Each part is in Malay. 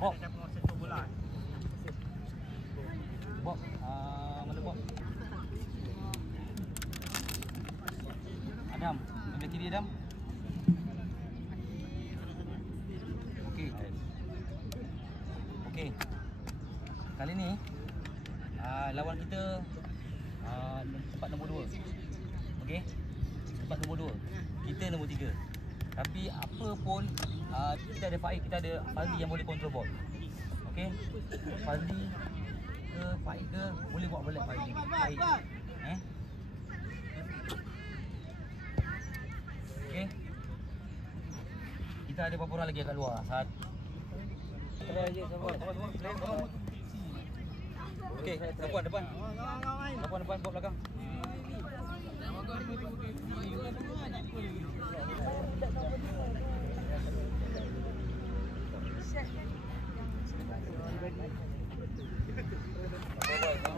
Bob. Bob. Mana Bob? Adam. Sebelah kiri Adam. Okey. Okey. Kali ni lawan kita tempat nombor 2. Okey. Tempat nombor 2. Kita nombor 3. Tapi apa pun kita ada Faik, kita ada Fazli yang boleh control ball. Okey. Fazli ke Faik ke boleh buat balik Faik. Okey. Kita ada berapa orang lagi kat luar? Okey, depan. Depan buat belakang.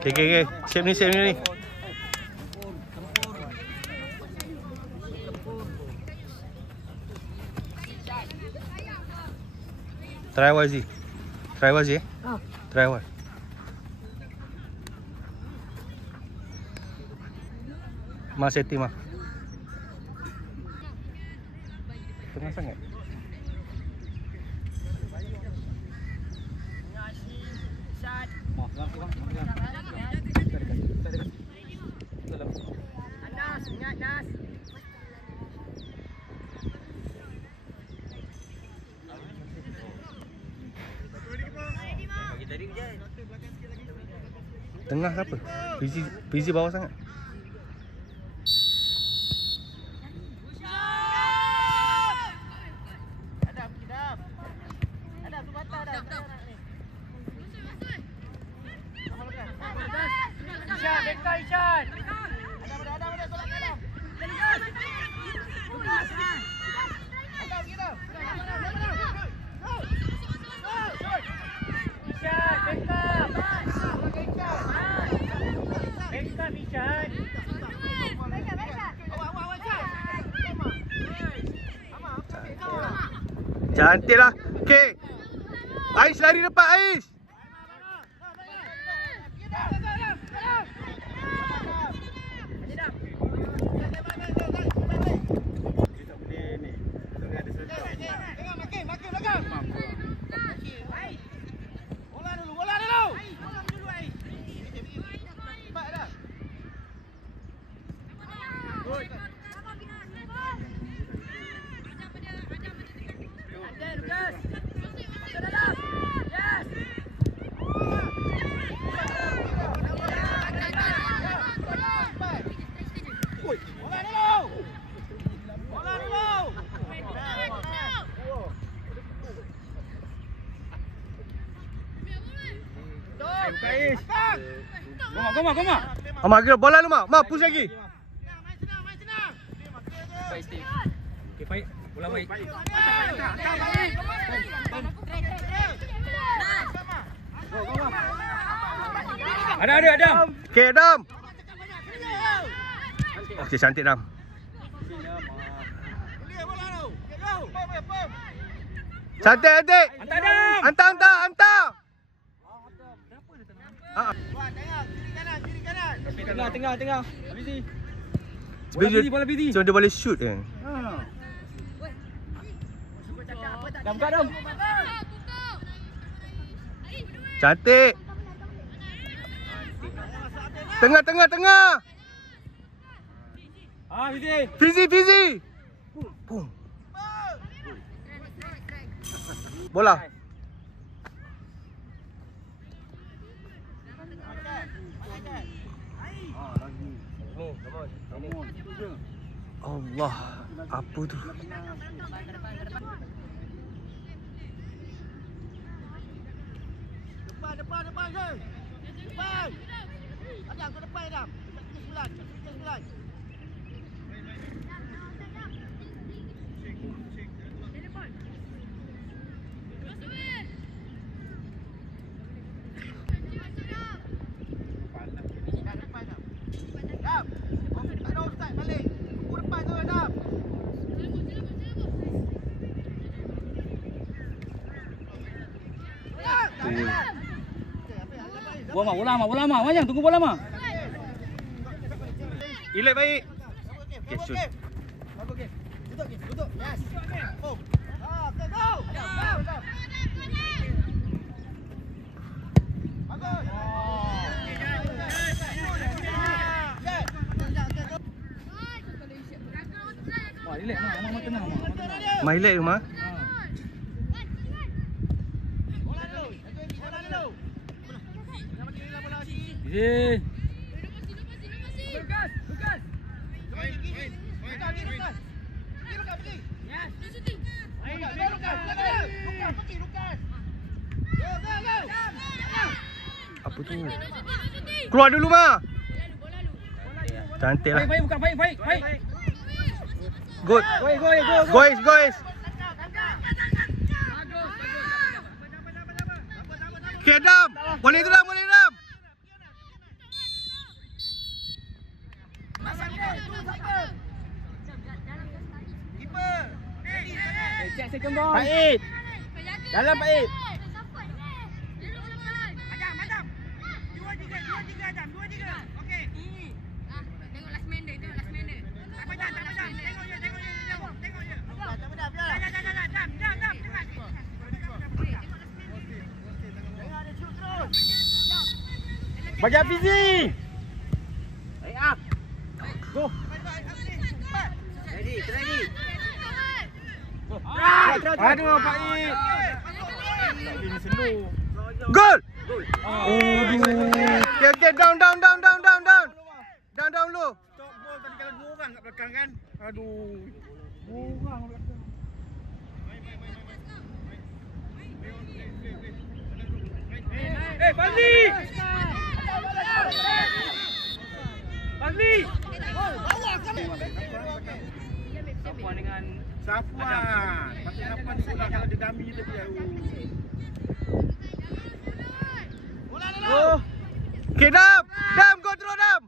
Okay. Siap ni. Try Wazi. Try one. Seti mah. Tengah sangat. Nas. Tengah apa? Fizi bawah sangat. Cantik lah. Okay. Ais lari depan Ais. Goma. Kira bola lu mak. Mak push lagi. Baik Steve. Okey Faik, bola baik. Ada Adam. Okay Adam. Okey cantik Adam. Cantik. Hantar. Tengah. Busy. Bola busy. So dia boleh shoot kan? Dam kat Dam. Cantik. Tengah. Busy. Fizi. Boom. Bola. Allah, apa tu? Depan je. Depan. Adam ke depan Adam. Dekat 9. Betul. Bola lama. Mayang tunggu bola lama. Elak baik. Okey, shoot. Okey. Duduk. Yes. Oh. Okey, go. Wah, relax mah tenang. Mai elak rumah. Bola dulu. Eh. Lukas. Apa tu? Keluar dulu mah. Cantik lah. Baik bukan baik. Good. Go. Guys. Okay, Adam. Boleh Adam. Cek second ball. Baik. Dalam baik. Adam. 2-3 Adam. 2-3. Okey. Tengok last man dia. Apa dah? Tengok je. Biar. Jam. Bagi Fizi. Baik ah. Go. Ready. Aduh, Pak Ip. Ini sendu. Goal. Okay, down. Down lu. Stop ball tadi kalau 2 orang kat belakang kan. Aduh. 2 orang kat belakang. Fazli. Sapuan dengan Sapuan. Pasal Sapuan ni pula kalau dia dummy dia dia. Bola dulu. Okay, Dam, go through Dam.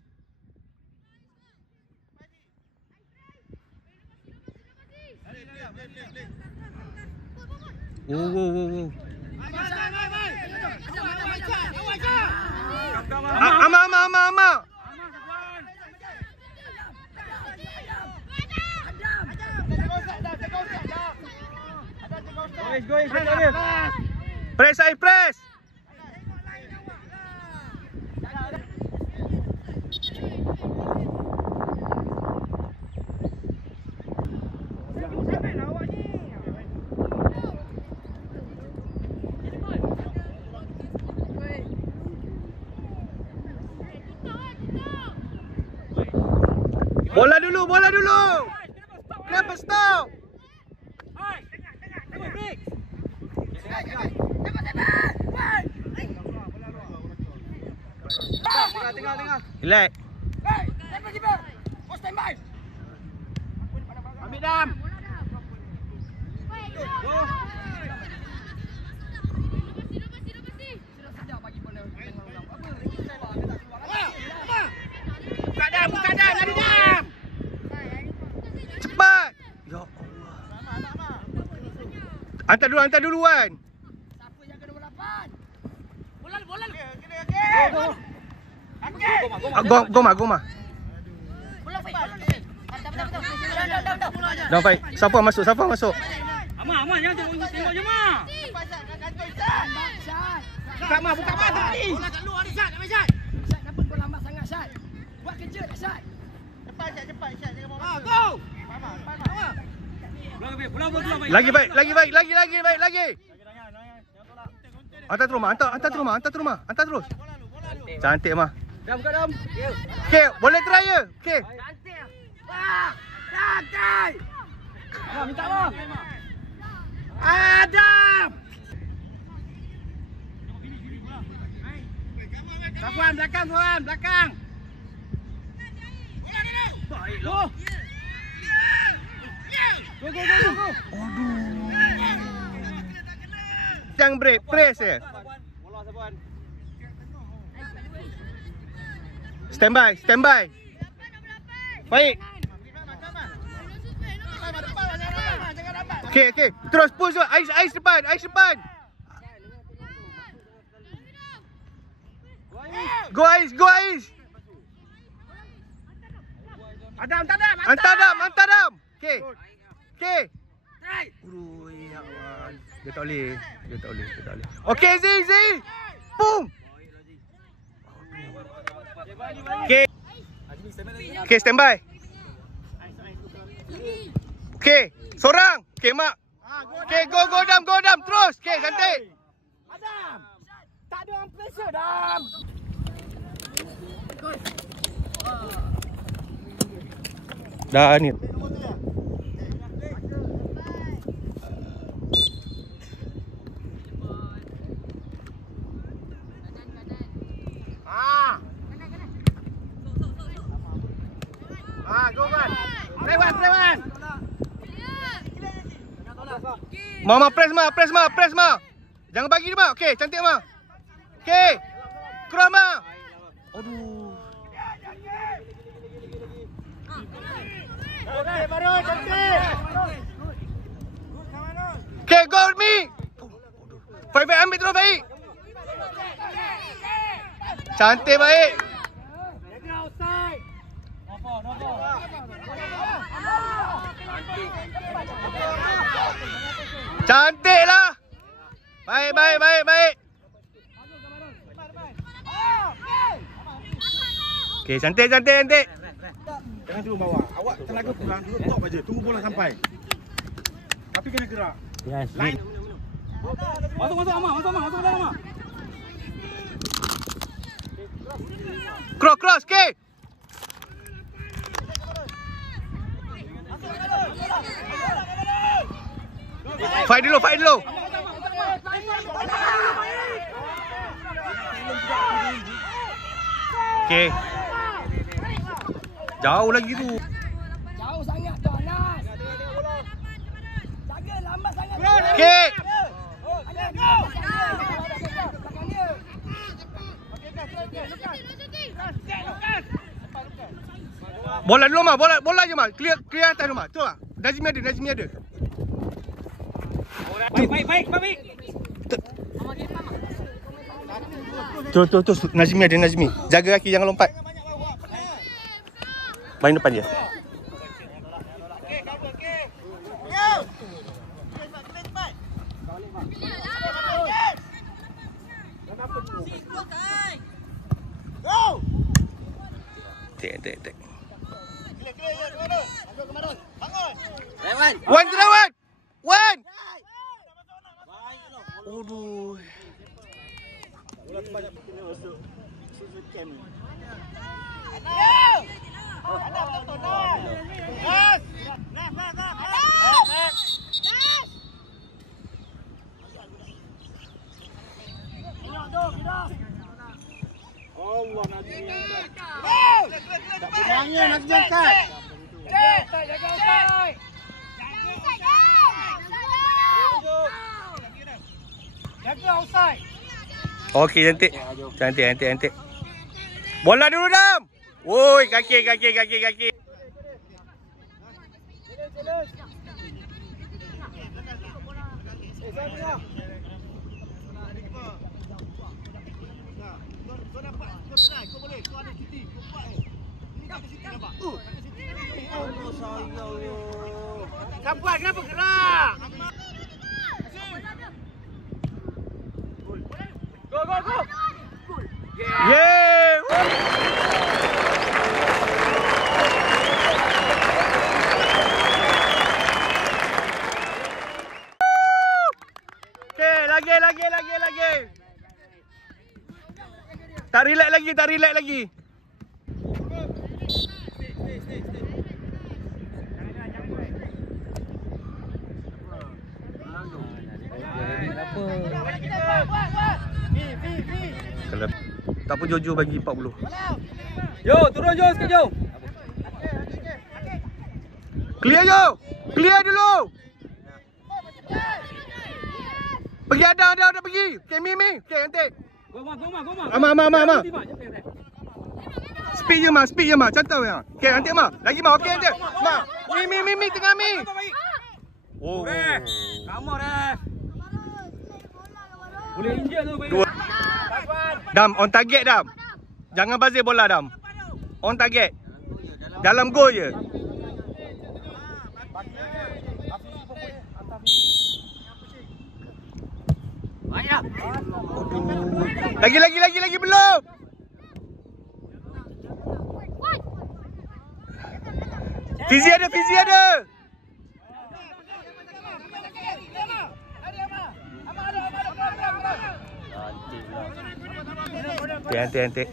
Oh. Ama. Go. Press. Bola dulu. Kenapa stop? Tengah. Relax. Ambil Dam. Buka Dam, lari Dam. Cepat. Ya Allah. Hantar duluan. Siapa jaga nombor 8? Bola. Okey. Goma. Bola cepat. Dah baik. Siapa masuk? Aman, jangan tengok je mah. Buka mah tadi. Bola kat luar ni Syat, nak main Syat. Syat kenapa kau lambat sangat Syat? Buat kerja dah Syat. Cepat Syat jangan bawa masuk. Go. Faham. Lagi baik. Hantar terus. Hantar terus. Cantik mah. Dam, buka Dam. Okay, boleh try ya. Okay. Cantik. Wah! Cantik. Minta lah. Adam. Safuan belakang. Bola dulu. Go. Jangan break, press je. Bola Sapuan. Standby. Baik. Okay. Terus push tu. Ais depan. Go Ais, go Ais. Adam. Hantar Dam. Okey. Okey. Try. Ya Allah. Dia tak boleh. Okey Zee. Boom. Okey. Okey, standby. Okey, seorang. Okey, Mak. Okey, go Dam. Terus. Okey, cantik. Adam. Tak ada orang pressure, Adam. Dah ni. Go man. Play one. Mama press Ma. Jangan bagi dia, Ma. Okey, cantik, Ma. Okey. Keluar, Ma. Aduh. Baru cantik. Okey, go with me. Baik, ambil terus, baik. Cantik, baik. Jaga outside. Cantik lah. Baik. Okey, cantik. Jangan turun bawah. Awak tenaga kurang, duduk top aja. Tunggu bola sampai. Tapi kena gerak. Yes. Line. Masuk dalam, Mak. Cross, okey. Fight dulu. Okey. Jauh lagi tu. Jauh sangat tu Anas. Jaga lambat sangat. Okey. Anas go. Bola dulu, Ma. Bola je, Ma. Clear atas dulu, Ma. Tu lah. Nazmi ada. Baik. Tu. Nazmi ada. Jaga kaki, jangan lompat. Main depan je. Tek. One to the one. Aduh. Allah nak angkat. Tak berangin nak angkat. Jaga outside. Jaga outside. Okey, cantik. Bola dulu, Dam. Woi, kaki. Sampai kenapa gerak? Go. Yeay. Okey, lagi. Tak relax lagi. Kalau tak pun Jojo bagi 40. Yo, turun Jo sikit Jo. Clear dulu. Pergi ada pergi. Okey, Mi. Okey, cantik. Go Ma. Ama. Speed je, Ma. Cantik, Ma. Okey, cantik, Ma. Lagi, Ma. Okey, cantik. Ma. Mi tengah Mi. Oh. Kamu ref. Boleh injek tu baik. Dam, on target, Dam. Jangan bazir bola, Adam. On target. Dalam gol je. Lagi belum. Fizi ada. Antik.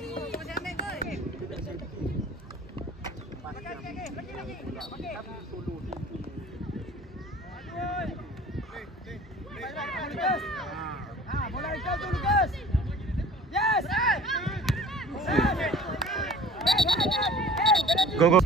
Bola kau tu Lucas. Yes. Go.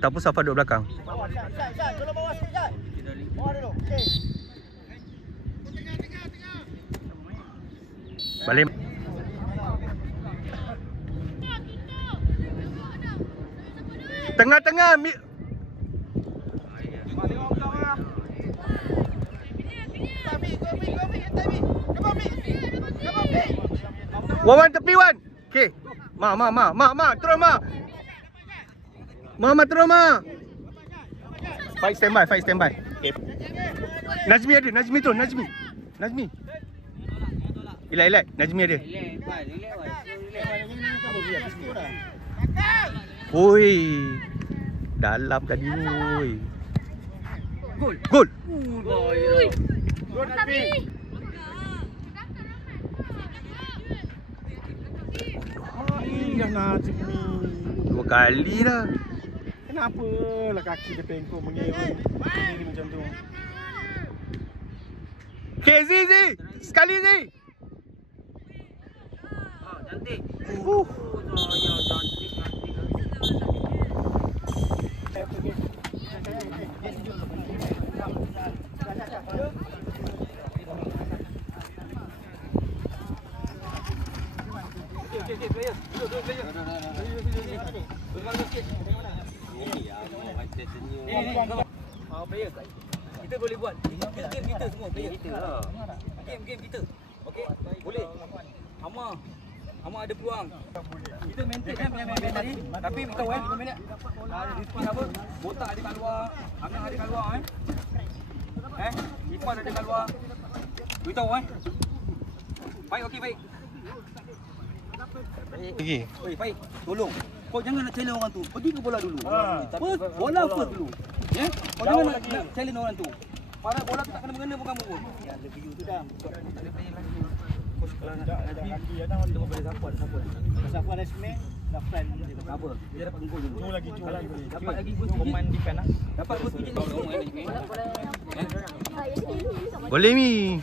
Tak pun Safa duduk belakang. Tolong bawa sikit, Jad. Bawa dulu. Okey. Balik. Tengah-tengah. Wan tepi Wan. Okey. Ma. Terus Ma. Ma terus Ma. Fight standby. Okay. Nazmi ada. Nazmi. Elak. Nazmi ada. Oi. Dalam tadi oi. Gol. Tapi Dah Najmi. 2 kali dah. Kenapa lah kaki dia pengkok mengeron ini macam tu? Okay, Z. Sekali Z. Cantik. Okey, player. Duduk player. Player. Kita boleh buat game kita semua player. Game kita. Okey, boleh. Hama ada peluang. Kita maintain main tadi. Tapi kita 5 minit. Rizky apa? Botak ada kat luar, Angah ada kat luar Irfan ada kat luar. Beritahu Baik, okey baik. Lagi. Oi, baik. Tolong. Kau jangan nak challenge orang tu. Pergi ke bola dulu. Bola first dulu. Ya? Kau jangan nak challenge orang tu. Para bola tu tak kena mengena pun kamu pun. Ya, ada video tu dah. Tak ada player lagi. Kalau nak kaki ada orang tengok boleh siapa. Siapa ada sini? Dah plan. Apa? Dia dapat gol dulu. Cuma lagi. Dapat lagi gol sikit. Command defend lah. Dapat gol sikit ni semua Boleh Mi.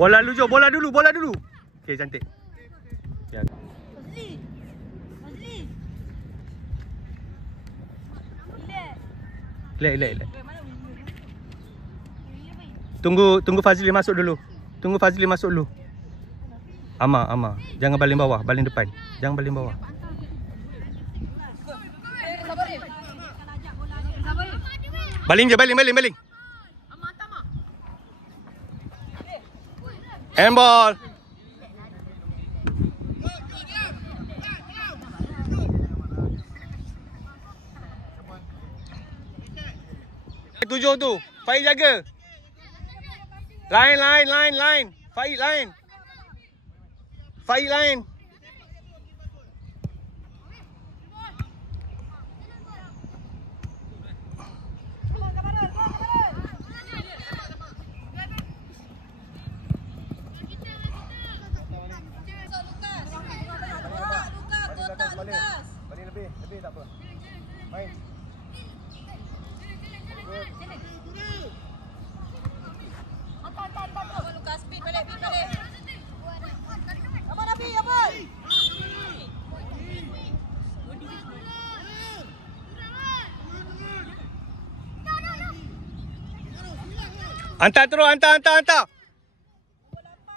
Bola dulu Jo, bola dulu. Okey, cantik. Ya. Relax. Tunggu Fazli masuk dulu. Amar. Jangan baling bawah, baling depan. Jangan baling bawah. Baling je, baling. Handball. Tujuh tu. Faiz jaga. Line. Faiz line. Balik lebih tak apa. Main. Lukas, speed balik. Abang Nabi, abang. Hantar terus, hantar.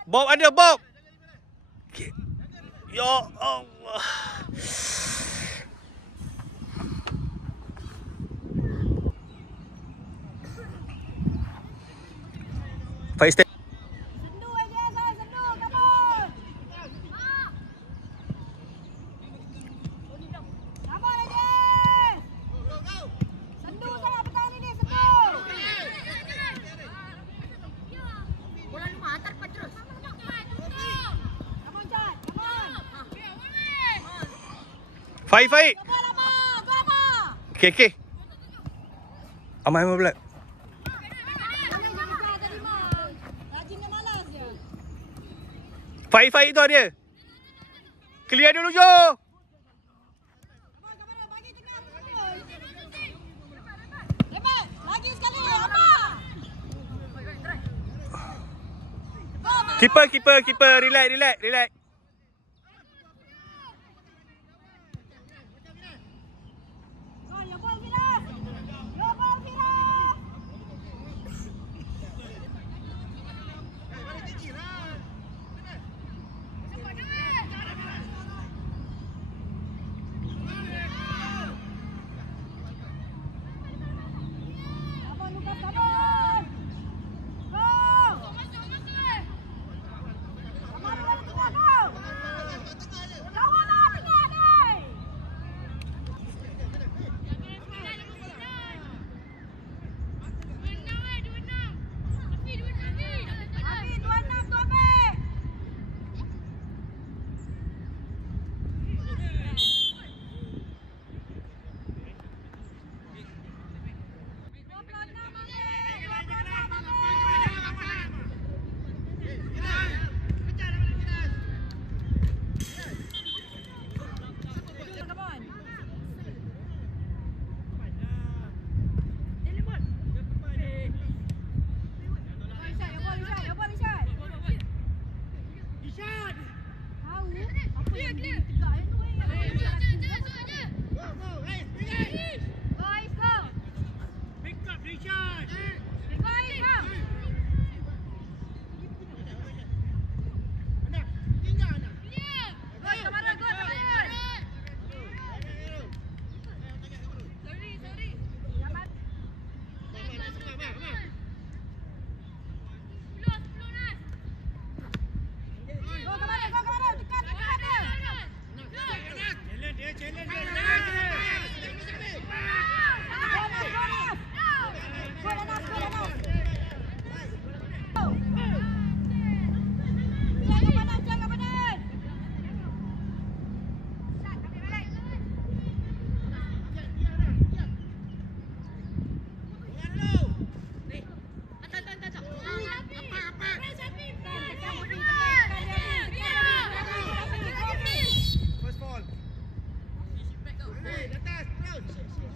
Bob ada, Bob. Okay. Ya Allah. Faiz step. Sendu aja, sendu. Come on. Come on aja. Sendu sangat petang ini, sendu. Bola lu hantar cepat terus. Come on, Chan. Come on. Faiz. Go lama. Okay. Amai pula. Faiz tu dia. Clear dulu Jo. Bagi tengah terus. Lepas, lagi sekali. Apa? Keeper. Relax. Your ball, Firas.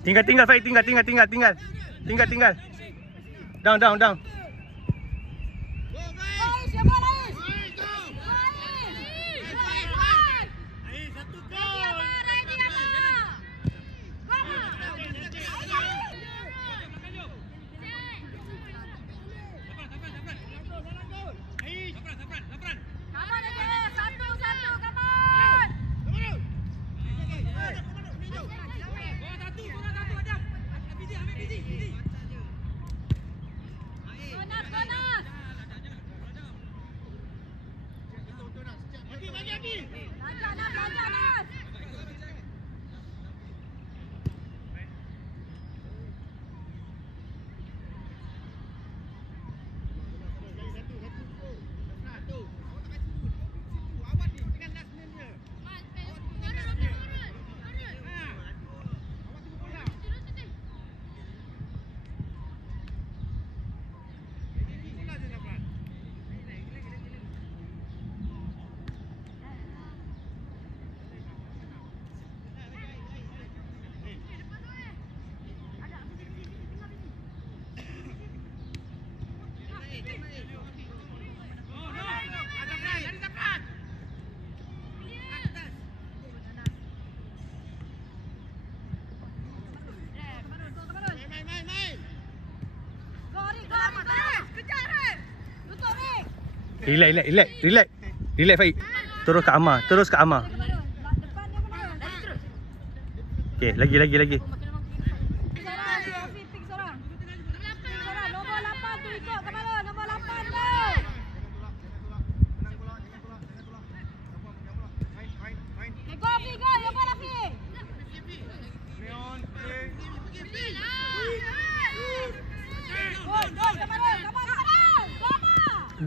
Tinggal Faiz, tinggal. Down. Siapa lagi? Relax Faik. Terus ke Amar. Okey, lagi.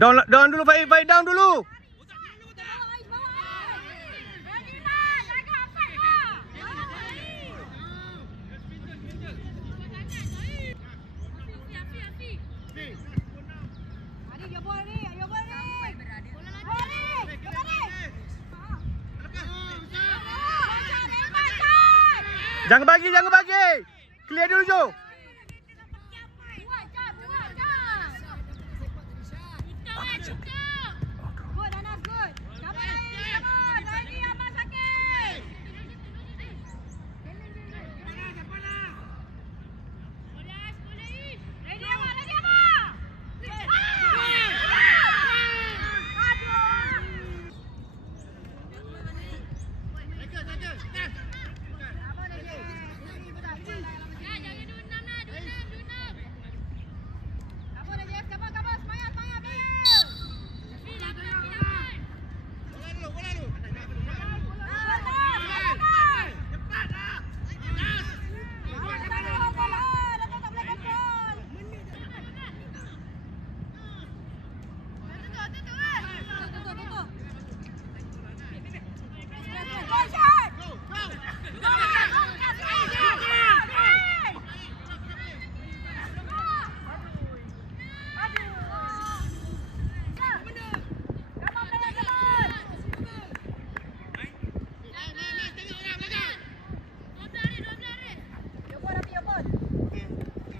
Down dulu Faik, down dulu. Jangan bagi. Clear dulu Jo.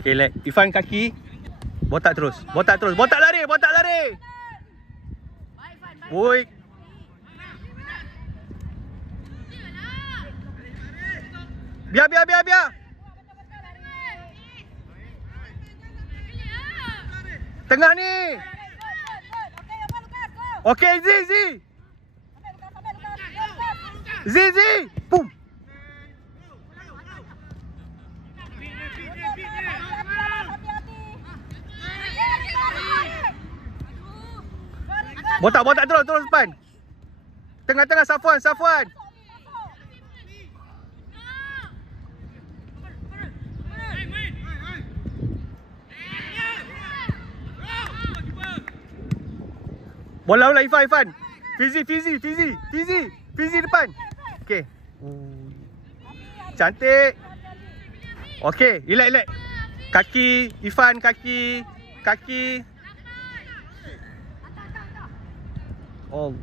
Okay, let Ifan kaki. Botak terus. Botak lari. Woi. Biar. Tengah ni. Okay, Z. Boom. Botak terus depan. Tengah Safwan. Bola Ifan. Fizi depan. Okey. Cantik. Okey, relax. Kaki Ifan, kaki. Allah.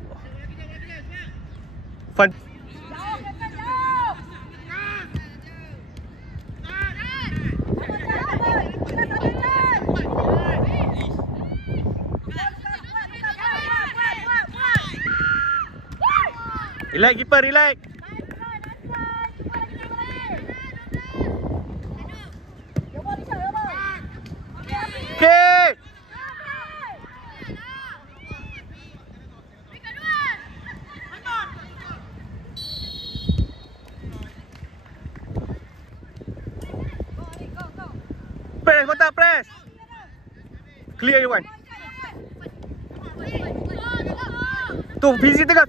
Fun. Relax keeper, relax. Okay. Press, botak press. Clear you one. Tu Fizi tengah.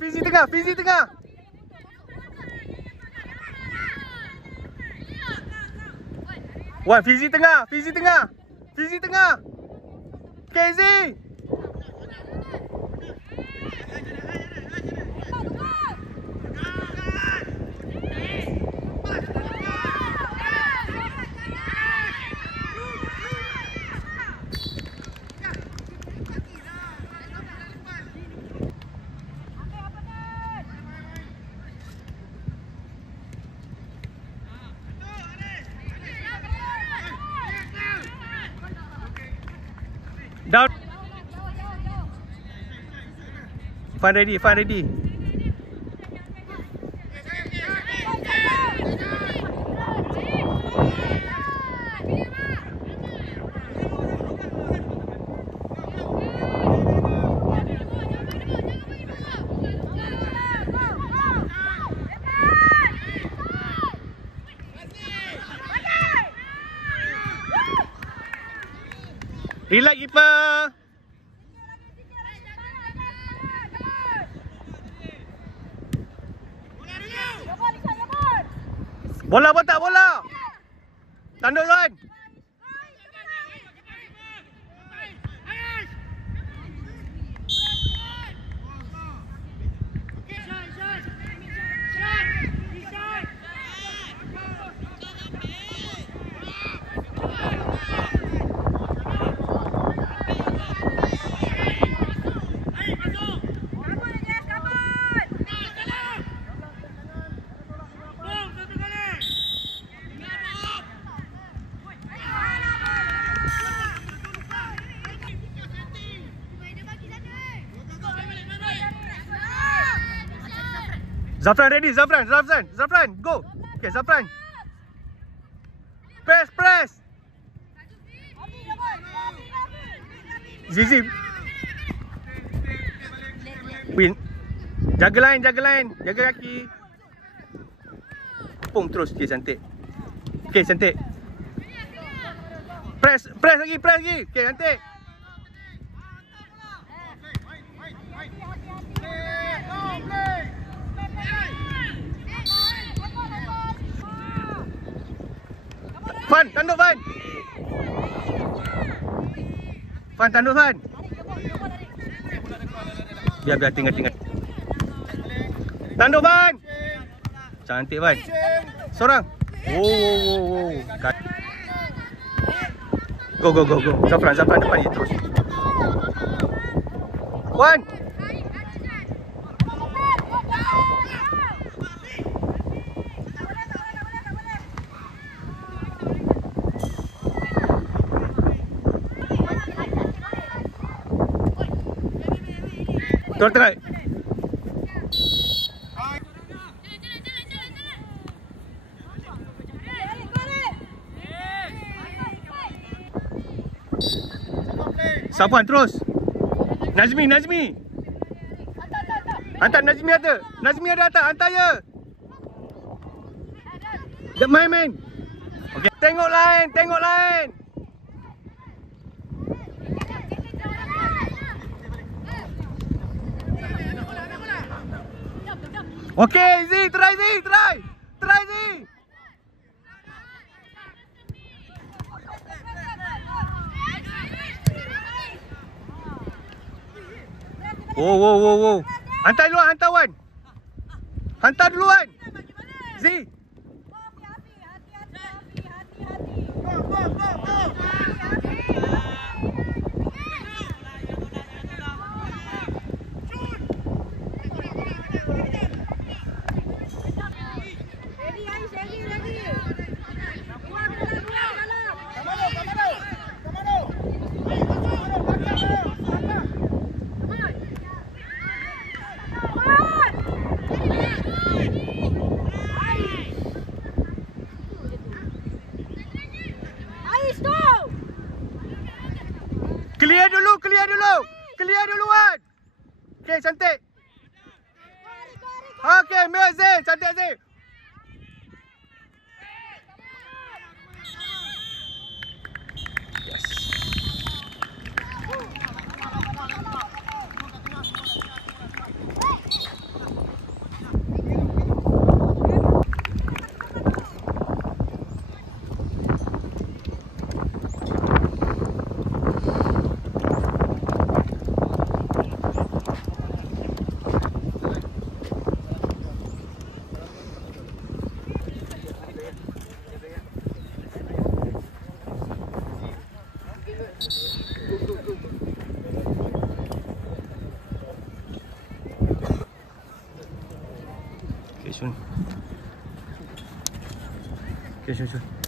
Wan Fizi tengah. KZ. Down. Fun ready. Relax keeper. Bola botak bola. Tanduk Ron. Zafran ready, Zafran, go. Okay, Zafran. Press. Zizi. Win. Jaga line, jaga kaki. Pung terus, okay, cantik. Okay, cantik. Press lagi. Okay, cantik. Fan, tanduk Fan. Fan, tanduk Fan. Biar tinggal. Tanduk Fan. Cantik Fan. Seorang. Oh. Go. Zafran depan ni terus. Fan. Tengah. Safwan terus. Nazmi. Hantar Nazmi ada. Hantar je. Dia main. Okey, tengok lain. Okay, Z, try Z. Oh. Hantar Wan. Hantar duluan. Z. Clear duluan. Okay, cantik. Okay, Mel, cantik Zee. Yes. Okay, Shun.